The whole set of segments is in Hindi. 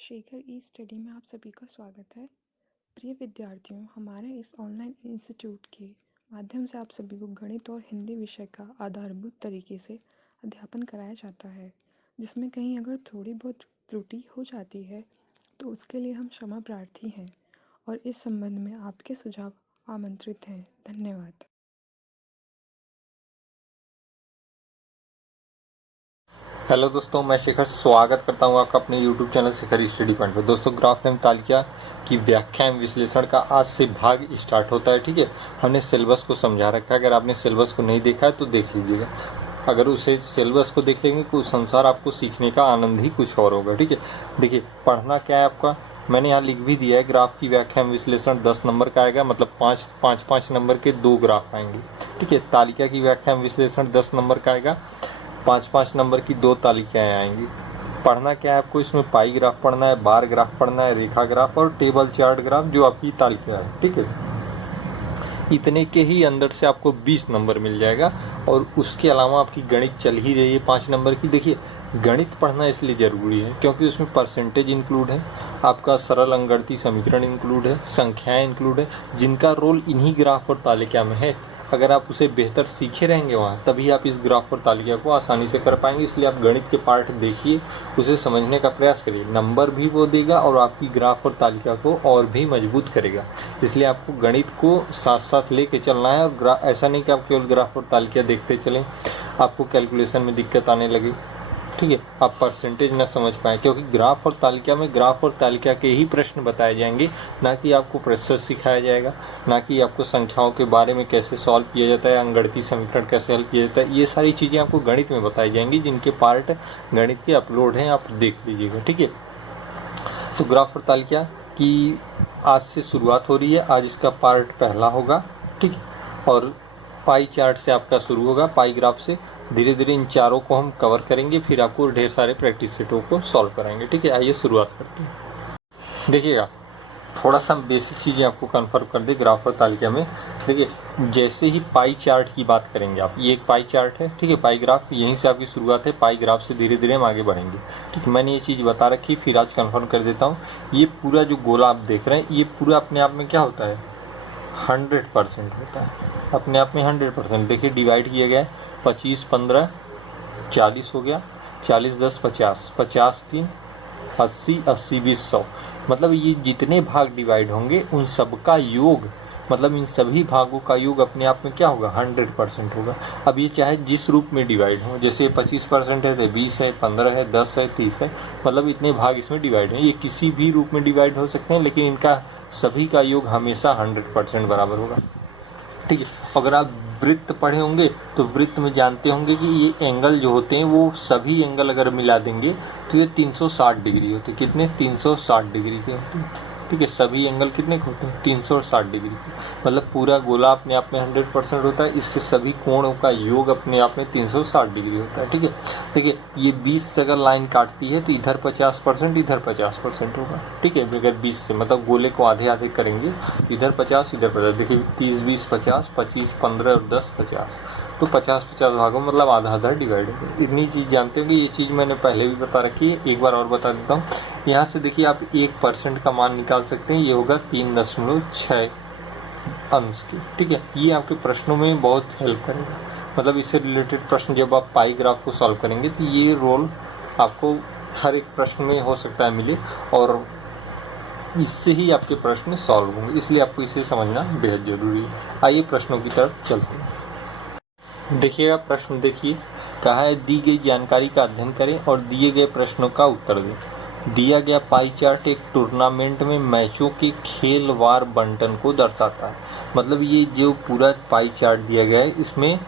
शेखर ई स्टडी में आप सभी का स्वागत है। प्रिय विद्यार्थियों, हमारे इस ऑनलाइन इंस्टीट्यूट के माध्यम से आप सभी को गणित और हिंदी विषय का आधारभूत तरीके से अध्यापन कराया जाता है, जिसमें कहीं अगर थोड़ी बहुत त्रुटि हो जाती है तो उसके लिए हम क्षमा प्रार्थी हैं और इस संबंध में आपके सुझाव आमंत्रित हैं। धन्यवाद। हेलो दोस्तों, मैं शेखर स्वागत करता हूं आपका अपने YouTube channel Shekhar study point पर। दोस्तों, ग्राफ एवं तालिका की व्याख्या एवं विश्लेषण का आज से भाग स्टार्ट होता है। ठीक है, हमने सिलेबस को समझा रखा है। अगर आपने सिलेबस को नहीं देखा है तो देख लीजिएगा। अगर उसे सिलेबस को देख लेंगे तो उस अनुसार आपको सीखने का आनंद ही कुछ और होगा। ठीक है, देखिए पढ़ना क्या है आपका, मैंने यहाँ लिख भी दिया है। ग्राफ की व्याख्या एवं विश्लेषण 10 नंबर का आएगा, मतलब पाँच नंबर के 2 ग्राफ आएंगे। ठीक है, तालिका की व्याख्या एवं विश्लेषण 10 नंबर का आएगा, 5 नंबर की 2 तालिकाएं आएंगी। पढ़ना क्या है आपको, इसमें पाई ग्राफ पढ़ना है, बार ग्राफ पढ़ना है, रेखा ग्राफ और टेबल चार्ट ग्राफ जो आपकी तालिका है। ठीक है, इतने के ही अंदर से आपको 20 नंबर मिल जाएगा। और उसके अलावा आपकी गणित चल ही रही है 5 नंबर की। देखिए, गणित पढ़ना इसलिए ज़रूरी है क्योंकि उसमें परसेंटेज इंक्लूड है, आपका सरल अंकगणितीय समीकरण इंक्लूड है, संख्याएं इंक्लूड है, जिनका रोल इन्हीं ग्राफ और तालिका में है। अगर आप उसे बेहतर सीखे रहेंगे वहाँ, तभी आप इस ग्राफ और तालिका को आसानी से कर पाएंगे। इसलिए आप गणित के पार्ट देखिए, उसे समझने का प्रयास करिए। नंबर भी वो देगा और आपकी ग्राफ और तालिका को और भी मजबूत करेगा। इसलिए आपको गणित को साथ साथ लेके चलना है। और ऐसा नहीं कि आप केवल ग्राफ और तालिका देखते चलें, आपको कैलकुलेशन में दिक्कत आने लगे। ठीक है, आप परसेंटेज न समझ पाए, क्योंकि ग्राफ और तालिका में ग्राफ और तालिका के ही प्रश्न बताए जाएंगे, ना कि आपको प्रतिशत सिखाया जाएगा, ना कि आपको संख्याओं के बारे में कैसे सॉल्व किया जाता है, अंकगणितीय समीकरण कैसे हल किया जाता है। ये सारी चीज़ें आपको गणित में बताई जाएंगी, जिनके पार्ट गणित के अपलोड हैं, आप देख लीजिएगा। ठीक है, तो ग्राफ और तालिका की आज से शुरुआत हो रही है। आज इसका पार्ट पहला होगा। ठीक है, और पाई चार्ट से आपका शुरू होगा, पाई ग्राफ से। धीरे धीरे इन चारों को हम कवर करेंगे, फिर आपको ढेर सारे प्रैक्टिस सेटों को सॉल्व कराएंगे। ठीक है, आइए शुरुआत करते हैं। देखिएगा, थोड़ा सा बेसिक चीज़ें आपको कन्फर्म कर दे ग्राफ और तालिका में। देखिए, जैसे ही पाई चार्ट की बात करेंगे आप, ये एक पाई चार्ट है। ठीक है, पाई ग्राफ यहीं से आपकी शुरुआत है। पाई ग्राफ से धीरे धीरे हम आगे बढ़ेंगे। ठीक है, मैंने ये चीज़ बता रखी, फिर आज कन्फर्म कर देता हूँ। ये पूरा जो गोला आप देख रहे हैं, ये पूरा अपने आप में क्या होता है, 100% होता है अपने आप में 100%। देखिए, डिवाइड किया गया है 25 15 40 हो गया, 40 10 50, 50 3 80, 80 20 100। मतलब ये जितने भाग डिवाइड होंगे उन सब का योग, मतलब इन सभी भागों का योग अपने आप में क्या होगा, 100% होगा। अब ये चाहे जिस रूप में डिवाइड हो, जैसे 25% है तो 20 है, 15 है, 10 है, 30 है, मतलब इतने भाग इसमें डिवाइड हैं। ये किसी भी रूप में डिवाइड हो सकते हैं, लेकिन इनका सभी का योग हमेशा 100% बराबर होगा। ठीक है, अगर आप वृत्त पढ़े होंगे तो वृत्त में जानते होंगे कि ये एंगल जो होते हैं वो सभी एंगल अगर मिला देंगे तो ये 360 डिग्री होते हैं। कितने, 360 डिग्री के होते हैं। ठीक है, सभी एंगल कितने के होते हैं, 360 डिग्री के। मतलब पूरा गोला अपने आप में 100% होता है, इसके सभी कोणों का योग अपने आप में 360 डिग्री होता है। ठीक है, देखिए ये 20 से अगर लाइन काटती है तो इधर 50%, इधर 50% होगा। ठीक है, अगर 20 से मतलब गोले को आधे आधे करेंगे, इधर 50 इधर 50। देखिए 30 20 50, 25 15 और 10 50, तो 50-50 भागों मतलब आधा आधा डिवाइड हो गया। इतनी चीज़ जानते होंगे। ये चीज़ मैंने पहले भी बता रखी है, एक बार और बता देता हूँ। यहाँ से देखिए आप 1% का मान निकाल सकते हैं, ये होगा 3.6 अंश की। ठीक है, ये आपके प्रश्नों में बहुत हेल्प करेगा। मतलब इससे रिलेटेड प्रश्न जब आप पाई ग्राफ को सॉल्व करेंगे तो ये रोल आपको हर एक प्रश्न में हो सकता है मिले, और इससे ही आपके प्रश्न सॉल्व होंगे। इसलिए आपको इसे समझना बेहद जरूरी है। आइए प्रश्नों की तरफ चलते हैं। देखिएगा, प्रश्न देखिए, कहा है दी गई जानकारी का अध्ययन करें और दिए गए प्रश्नों का उत्तर दें। दिया गया पाई चार्ट एक टूर्नामेंट में मैचों के खेलवार बंटन को दर्शाता है। मतलब ये जो पूरा पाई चार्ट दिया गया है, इसमें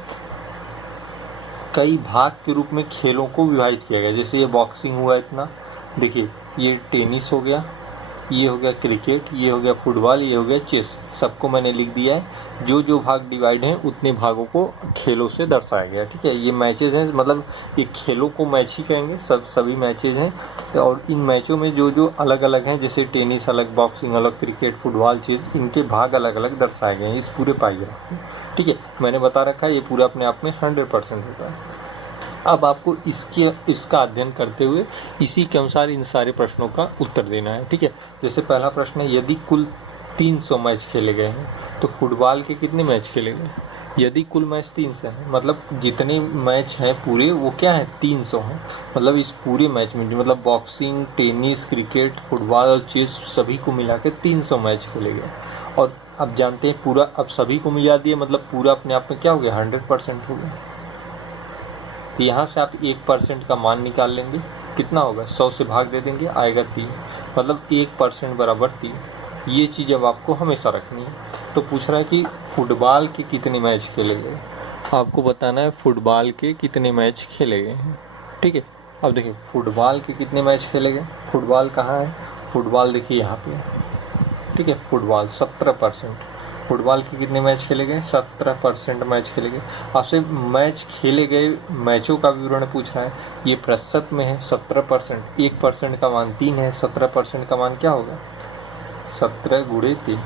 कई भाग के रूप में खेलों को विभाजित किया गया। जैसे ये बॉक्सिंग हुआ इतना, देखिए ये टेनिस हो गया, ये हो गया क्रिकेट, ये हो गया फुटबॉल, ये हो गया चेस। सबको मैंने लिख दिया है। जो जो भाग डिवाइड हैं उतने भागों को खेलों से दर्शाया गया। ठीक है, ये मैचेज हैं, मतलब ये खेलों को मैच ही कहेंगे, सभी मैचेज हैं। और इन मैचों में जो जो अलग अलग हैं, जैसे टेनिस अलग, बॉक्सिंग अलग, क्रिकेट फुटबॉल चेस, इनके भाग अलग अलग दर्शाए गए हैं इस पूरे पाई ग्राफ में। ठीक है, मैंने बता रखा है ये पूरा अपने आप में 100% होता है। अब आपको इसका अध्ययन करते हुए इसी के अनुसार इन सारे प्रश्नों का उत्तर देना है, ठीक है। जैसे पहला प्रश्न है, यदि कुल 300 मैच खेले गए हैं तो फुटबॉल के कितने मैच खेले गए? यदि कुल मैच 300 है, मतलब जितने मैच हैं पूरे वो क्या है, 300 हैं। मतलब इस पूरे मैच में मतलब बॉक्सिंग, टेनिस, क्रिकेट, फुटबॉल और चेस सभी को मिला के 300 मैच खेले गए। और अब जानते हैं पूरा, अब सभी को मिला दिए मतलब पूरा अपने आप में क्या हो गया, 100% हो गया। तो यहाँ से आप 1% का मान निकाल लेंगे, कितना होगा, 100 से भाग दे देंगे, आएगा 3, मतलब 1% बराबर 3। ये चीज़ अब आपको हमेशा रखनी है। तो पूछ रहा है कि फुटबॉल के कितने मैच खेले गए, आपको बताना है फुटबॉल के कितने मैच खेले गए हैं, ठीक है। अब देखिए फुटबॉल के कितने मैच खेले गए, फुटबॉल कहाँ है, फुटबॉल देखिए यहाँ पे, ठीक है। फुटबॉल 17%, फुटबॉल के कितने मैच खेले गए, 17% मैच खेले गए। आपसे मैच खेले गए मैचों का विवरण पूछ रहा है, ये प्रतिशत में है 17%, 1% का मान 3 है, 17% का मान क्या होगा, 17 गुणे 3,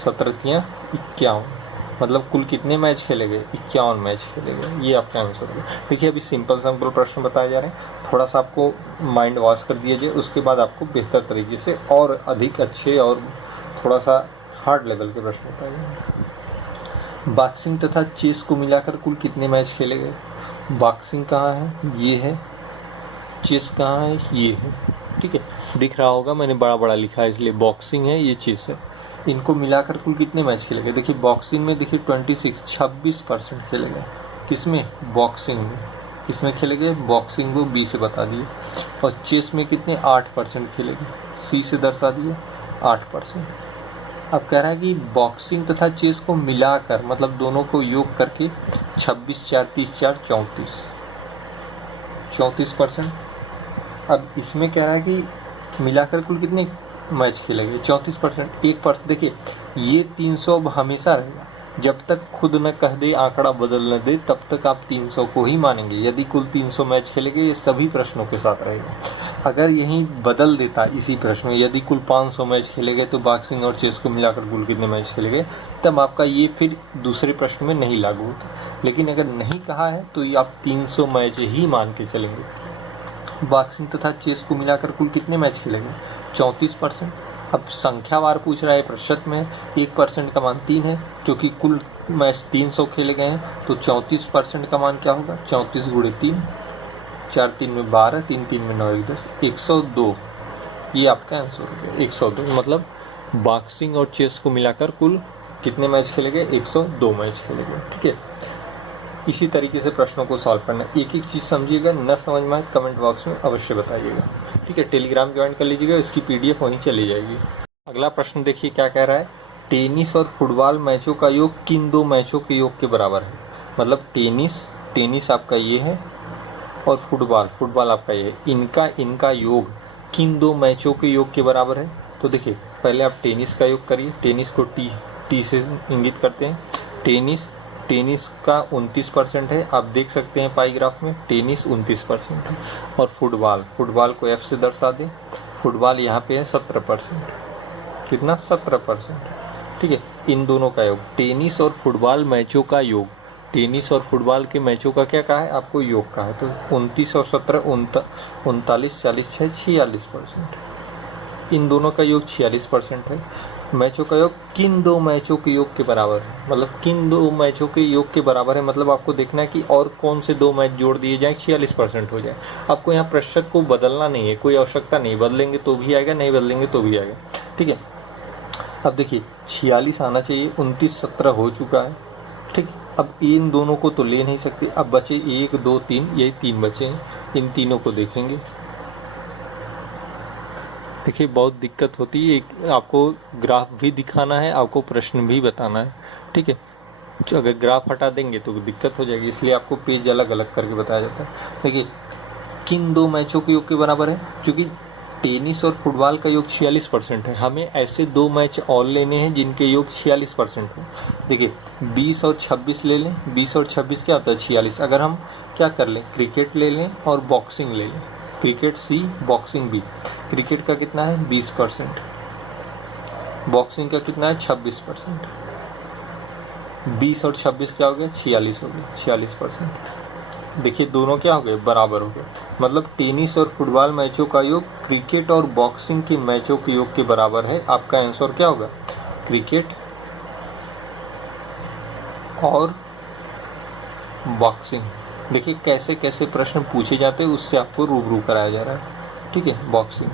17 तियाँ 51, मतलब कुल कितने मैच खेले गए, 51 मैच खेले गए। ये आपका आंसर होगा। देखिए अभी सिंपल प्रश्न बताए जा रहे हैं, थोड़ा सा आपको माइंड वॉश कर दिया जाए, उसके बाद आपको बेहतर तरीके से और अधिक अच्छे और थोड़ा सा हार्ड लेवल के प्रश्न बताए जाएंगे। बॉक्सिंग तथा चेस को मिलाकर कुल कितने मैच खेले गए, बॉक्सिंग कहाँ है, ये है, चेस कहाँ है, ये है, ठीक है। दिख रहा होगा मैंने बड़ा बड़ा लिखा है इसलिए, बॉक्सिंग है, ये चेस है। इनको मिलाकर कुल कितने मैच खेले गए, देखिए बॉक्सिंग में देखिए 26% खेले गए, किसमें, बॉक्सिंग में, किसमें खेले गए, बॉक्सिंग को बी से बता दिए। और चेस में कितने, 8% खेले गए, सी से दर्शा दिए 8%। अब कह रहा है कि बॉक्सिंग तथा चेस को मिलाकर मतलब दोनों को योग करके 26 4 30 4 34%। अब इसमें कह रहा है कि मिलाकर कुल कितने मैच खेले गए, 34%, 1%। देखिए ये 300 अब हमेशा रहेगा, जब तक खुद न कह दे आंकड़ा बदल न दे तब तक आप 300 को ही मानेंगे। यदि कुल 300 मैच खेले गए, ये सभी प्रश्नों के साथ रहेगा। अगर यहीं बदल देता इसी प्रश्न में, यदि कुल 500 मैच खेले गए तो बॉक्सिंग और चेस को मिलाकर कुल कितने मैच खेले गए, तब आपका ये फिर दूसरे प्रश्न में नहीं लागू होता। लेकिन अगर नहीं कहा है तो ये आप 300 मैच ही मान के चलेंगे। बॉक्सिंग तथा चेस को मिलाकर कुल कितने मैच खेले गए, 34%। अब संख्यावार पूछ रहा है, प्रतिशत में 1% का मान 3 है, क्योंकि कुल मैच 300 खेले गए हैं तो 34% का मान क्या होगा, 34 गुणे 3, 4 3 में 12, 3 3 में 9 1 10, 102। ये आपका आंसर हो गया 102। मतलब बॉक्सिंग और चेस को मिलाकर कुल कितने मैच खेले गए, 102 मैच खेले गए, ठीक है। इसी तरीके से प्रश्नों को सॉल्व करना, एक एक चीज़ समझिएगा, न समझ में आए कमेंट बॉक्स में अवश्य बताइएगा, ठीक है। टेलीग्राम ज्वाइन कर लीजिएगा, इसकी PDF वहीं चली जाएगी। अगला प्रश्न देखिए क्या कह रहा है, टेनिस और फुटबॉल मैचों का योग किन दो मैचों के योग के बराबर है। मतलब टेनिस आपका ये है और फुटबॉल आपका ये है, इनका योग किन दो मैचों के योग के बराबर है। तो देखिए पहले आप टेनिस का योग करिए, टेनिस को टी से इंगित करते हैं। टेनिस का 29% है, आप देख सकते हैं पाई ग्राफ में, टेनिस 29% है। और फुटबॉल को F से दर्शा दें, फुटबॉल यहाँ पे है 17%, कितना, 17%, ठीक है। इन दोनों का योग, टेनिस और फुटबॉल मैचों का योग, टेनिस और फुटबॉल के मैचों का क्या कहा है आपको, योग का है। तो 29 और 17 39 40 6 46%, इन दोनों का योग 46% है। मैचों का योग किन दो मैचों के योग के बराबर है, मतलब किन दो मैचों के योग के बराबर है, मतलब आपको देखना है कि और कौन से दो मैच जोड़ दिए जाए 46% हो जाए। आपको यहाँ प्रतिशत को बदलना नहीं है, कोई आवश्यकता नहीं, बदलेंगे तो भी आएगा, नहीं बदलेंगे तो भी आएगा, ठीक है। अब देखिए 46 आना चाहिए, 29 17 हो चुका है, ठीक। अब इन दोनों को तो ले नहीं सकते, अब बचे 1 2 3, यही 3 बचे हैं, इन तीनों को देखेंगे। देखिए बहुत दिक्कत होती है, आपको ग्राफ भी दिखाना है, आपको प्रश्न भी बताना है, ठीक है। अगर ग्राफ हटा देंगे तो दिक्कत हो जाएगी, इसलिए आपको पेज अलग अलग करके बताया जाता है। देखिए किन दो मैचों के योग के बराबर है, क्योंकि टेनिस और फुटबॉल का योग 46% है, हमें ऐसे दो मैच और लेने हैं जिनके योग 46% हो। देखिए 20 और 26 ले लें, 20 और 26 क्या होता है, 46। अगर हम क्या कर लें, क्रिकेट ले लें और बॉक्सिंग ले लें, cricket C boxing B। Cricket का कितना है 20%, बॉक्सिंग का कितना है 26%, 20 और 26 क्या हो गया, 46 हो गया, 46%। देखिए दोनों क्या हो गए, बराबर हो गए। मतलब टेनिस और फुटबॉल मैचों का योग क्रिकेट और बॉक्सिंग के मैचों के योग के बराबर है। आपका आंसर क्या होगा, क्रिकेट और बॉक्सिंग। देखिए कैसे कैसे प्रश्न पूछे जाते हैं, उससे आपको रूबरू कराया जा रहा है। ठीक है, बॉक्सिंग,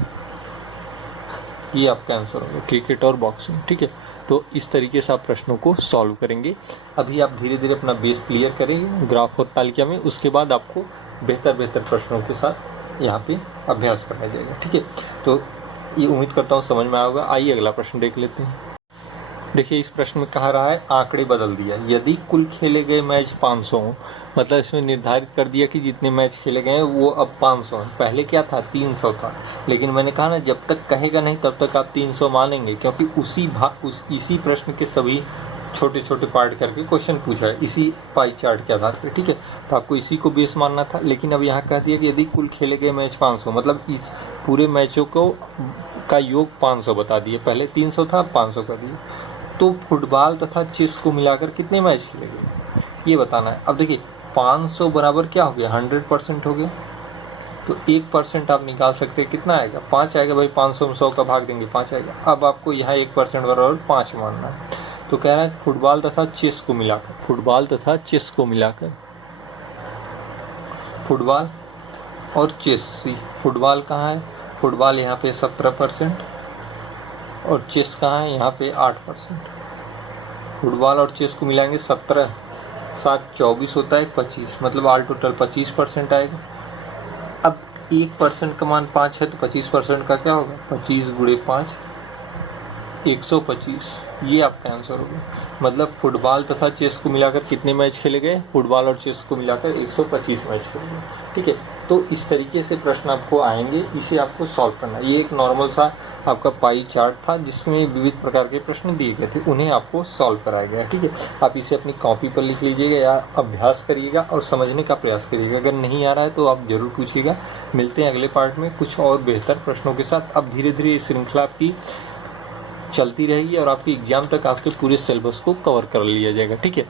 ये आपका आंसर होगा, क्रिकेट और बॉक्सिंग। ठीक है, तो इस तरीके से आप प्रश्नों को सॉल्व करेंगे। अभी आप धीरे धीरे अपना बेस क्लियर करेंगे ग्राफ और तालिका में, उसके बाद आपको बेहतर प्रश्नों के साथ यहाँ पे अभ्यास कराया जाएगा। ठीक है, तो ये उम्मीद करता हूँ समझ में आया होगा। आइए अगला प्रश्न देख लेते हैं। देखिए इस प्रश्न में कहा रहा है आंकड़े बदल दिया। यदि कुल खेले गए मैच 500 हो, मतलब इसमें निर्धारित कर दिया कि जितने मैच खेले गए हैं वो अब 500 हैं। पहले क्या था, 300 था। लेकिन मैंने कहा ना, जब तक कहेगा नहीं तब तक आप 300 मानेंगे, क्योंकि इसी प्रश्न के सभी छोटे छोटे पार्ट करके क्वेश्चन पूछा है, इसी पाई चार्ट के आधार पर। ठीक है, तो आपको इसी को बेस मानना था। लेकिन अब यहाँ कह दिया कि यदि कुल खेले गए मैच 500, मतलब इस पूरे मैचों को का योग 500 बता दिए। पहले 300 था, 500 कर दिए। तो फुटबॉल तथा चेस को मिलाकर कितने मैच खेले गए, ये बताना है। अब देखिए 500 बराबर क्या हो गया, 100% हो गया। तो 1% आप निकाल सकते हैं, कितना आएगा, 5 आएगा भाई। 500 में 100 का भाग देंगे, 5 आएगा। अब आपको यहाँ 1% बराबर 5 मानना है। तो कह रहा है फुटबॉल तथा चेस को मिलाकर, फुटबॉल तथा चेस को मिलाकर, फुटबॉल और चेस। फुटबॉल कहाँ है, फुटबॉल यहाँ पे 17% और चेस कहाँ है, यहाँ पे 8%। फुटबॉल और चेस को मिलाएंगे, 17 7 24 होता है, 25, मतलब ऑल टोटल 25% आएगा। अब 1% का मान 5 है, तो 25% का क्या होगा, 25 गुणे 5, 125। ये आपका आंसर होगा। मतलब फुटबॉल तथा चेस को मिलाकर कितने मैच खेले गए, फुटबॉल और चेस को मिलाकर 125 मैच खेले गए। ठीक है, तो इस तरीके से प्रश्न आपको आएंगे, इसे आपको सॉल्व करना। ये एक नॉर्मल सा आपका पाई चार्ट था जिसमें विविध प्रकार के प्रश्न दिए गए थे, उन्हें आपको सॉल्व कराया गया। ठीक है, आप इसे अपनी कॉपी पर लिख लीजिएगा या अभ्यास करिएगा और समझने का प्रयास करिएगा। अगर नहीं आ रहा है तो आप जरूर पूछिएगा। मिलते हैं अगले पार्ट में कुछ और बेहतर प्रश्नों के साथ। अब धीरे धीरे इस श्रृंखला आपकी चलती रहेगी और आपकी एग्जाम तक आपके पूरे सिलेबस को कवर कर लिया जाएगा। ठीक है।